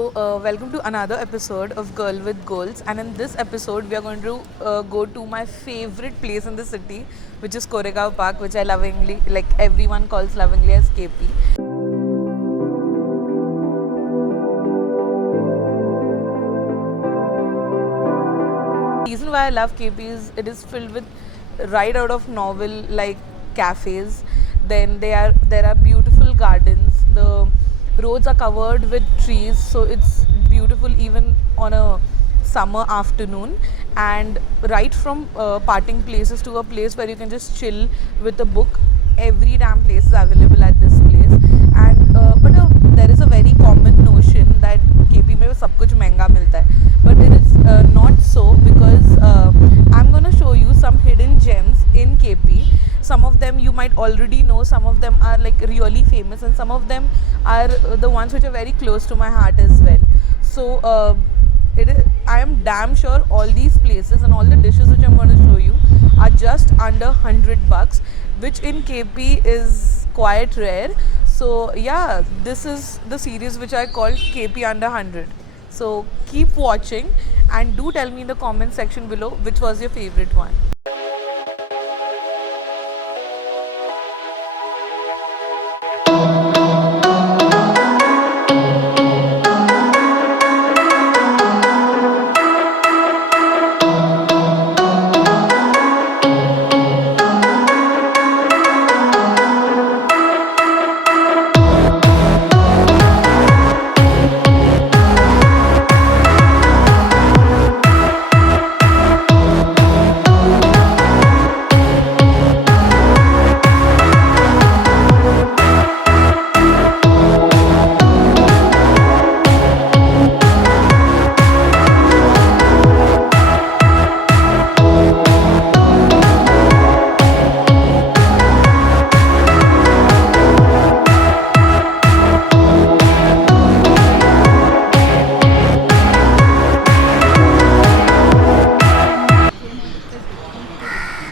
Welcome to another episode of Girl with Goals. And in this episode, we are going to go to my favorite place in the city, which is Koregaon Park, which I lovingly, like everyone calls lovingly as KP. The reason why I love KP is it is filled with right out of novel like cafes. Then there are beautiful gardens. The roads are covered with trees, so it's beautiful even on a summer afternoon. And right from parting places to a place where you can just chill with a book, every damn place is available at this place. And there is a very common notion that KP में सब कुछ महंगा मिलता है, but it is not so because I'm gonna show you some hidden gems in KP. Some of them you might already know, some of them are like really famous, and some of them are the ones which are very close to my heart as well. So I am damn sure all these places and all the dishes which I'm going to show you are just under $100, which in KP is quite rare. So yeah, this is the series which I called KP under 100. So keep watching and do tell me in the comment section below which was your favorite one.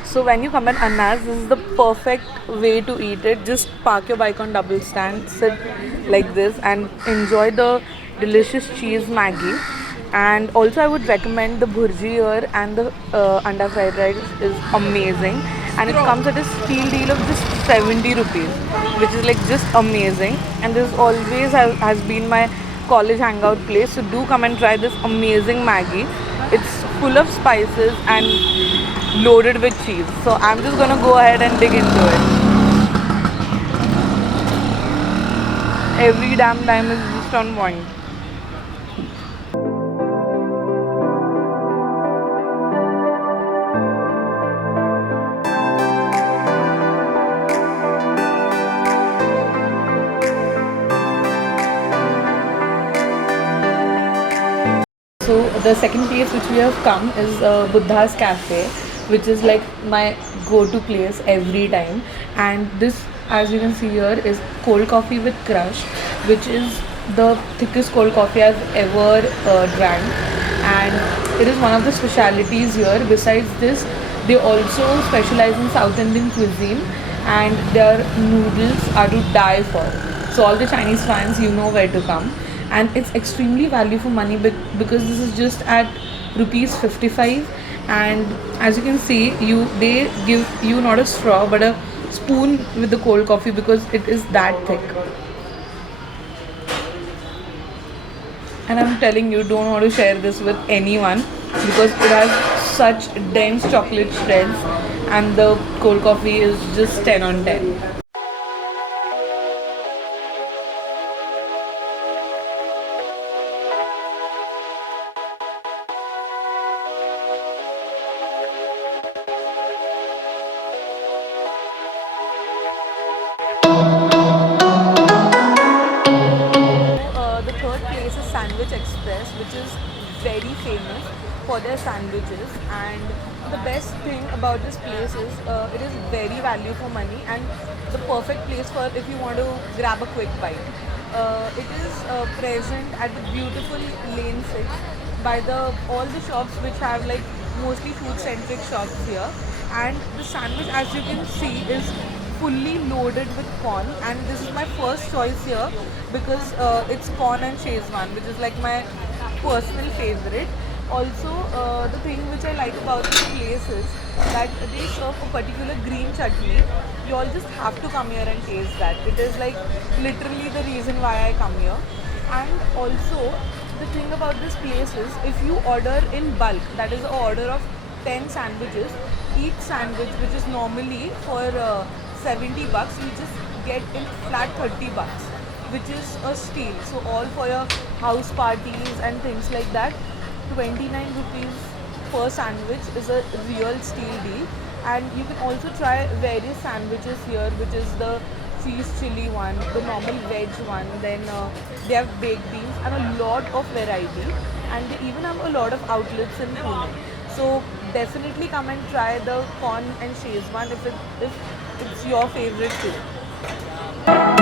So when you come at Anna's, this is the perfect way to eat it. Just park your bike on double stand, sit like this and enjoy the delicious cheese Maggie. And also I would recommend the bhurji here, and the anda fried rice is amazing. And it comes at a steal deal of just 70 rupees, which is like just amazing. And this always has been my college hangout place. So do come and try this amazing Maggie. It's full of spices and loaded with cheese. So I'm just gonna go ahead and dig into it. Every damn time is just on point. So the second place which we have come is Buddha's Cafe, which is like my go-to place every time. And this, as you can see here, is cold coffee with crush, which is the thickest cold coffee I've ever drank. And it is one of the specialities here. Besides this, they also specialize in South Indian cuisine, and their noodles are to die for. So all the Chinese fans, you know where to come. And it's extremely value for money because this is just at rupees 55. And as you can see, they give you not a straw but a spoon with the cold coffee because it is that thick. And I'm telling you, don't want to share this with anyone because it has such dense chocolate shreds, and the cold coffee is just 10 on 10. The third place is Sandwich Express, which is very famous for their sandwiches. And the best thing about this place is it is very value for money and the perfect place for if you want to grab a quick bite. It is present at the beautiful Lane 6 by the all the shops which have like mostly food centric shops here. And the sandwich, as you can see, is fully loaded with corn, and this is my first choice here because it's corn and Szechuan, which is like my personal favorite. Also, the thing which I like about this place is that they serve a particular green chutney. You all just have to come here and taste that. It is like literally the reason why I come here. And also, the thing about this place is if you order in bulk, that is an order of 10 sandwiches, each sandwich, which is normally for 70 bucks, you just get in flat 30 bucks, which is a steal. So all for your house parties and things like that, 29 rupees per sandwich is a real steal deal. And you can also try various sandwiches here, which is the cheese chili one, the normal veg one, then they have baked beans and a lot of variety, and they even have a lot of outlets in Pune. So definitely come and try the corn and Szechuan if it's your favorite too.